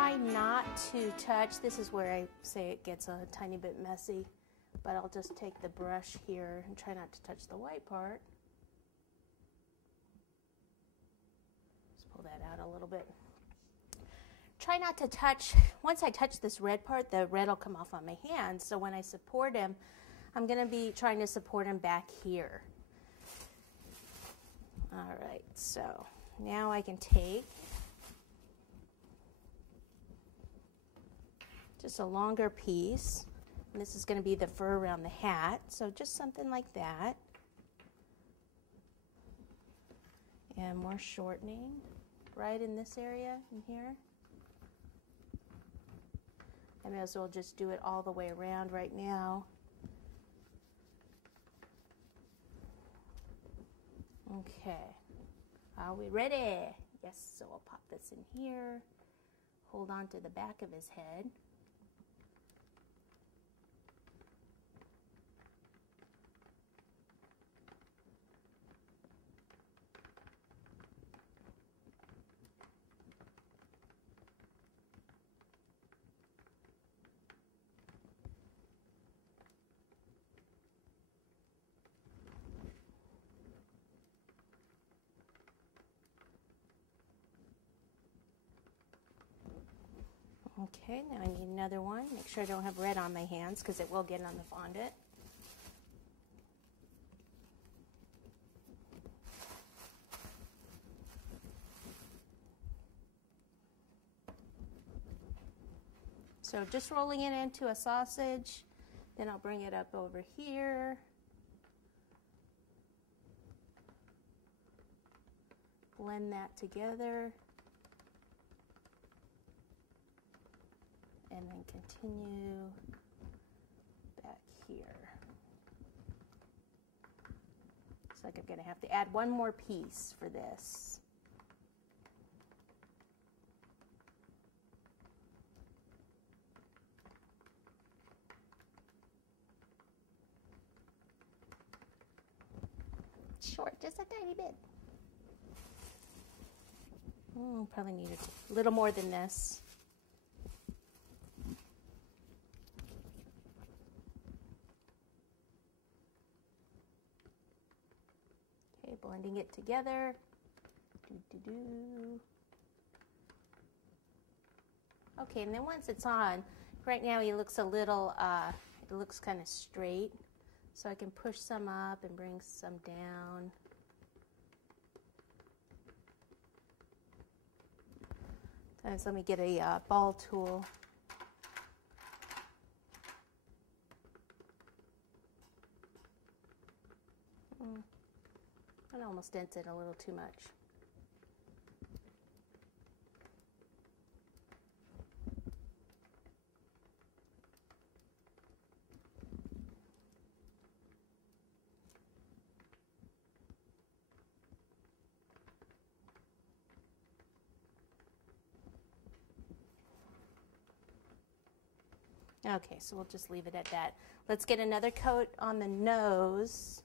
try not to touch. This is where I say it gets a tiny bit messy, but I'll just take the brush here and try not to touch the white part. Just pull that out a little bit. Try not to touch, once I touch this red part, the red will come off on my hand. So when I support him, I'm going to be trying to support him back here. All right, so now I can take just a longer piece, and this is going to be the fur around the hat, so just something like that. And more shortening right in this area in here. I may as well just do it all the way around right now. Okay, are we ready? Yes, so I'll pop this in here, hold on to the back of his head. Okay, now I need another one. Make sure I don't have red on my hands because it will get on the fondant. So just rolling it into a sausage, then I'll bring it up over here. Blend that together. And then continue back here. Looks like I'm going to have to add one more piece for this. Short, just a tiny bit. Probably need a little more than this. Blending it together. Okay, and then once it's on, right now he looks a little, it looks kind of straight. So I can push some up and bring some down. Sometimes let me get a ball tool. It almost dents it a little too much. Okay, so we'll just leave it at that. Let's get another coat on the nose.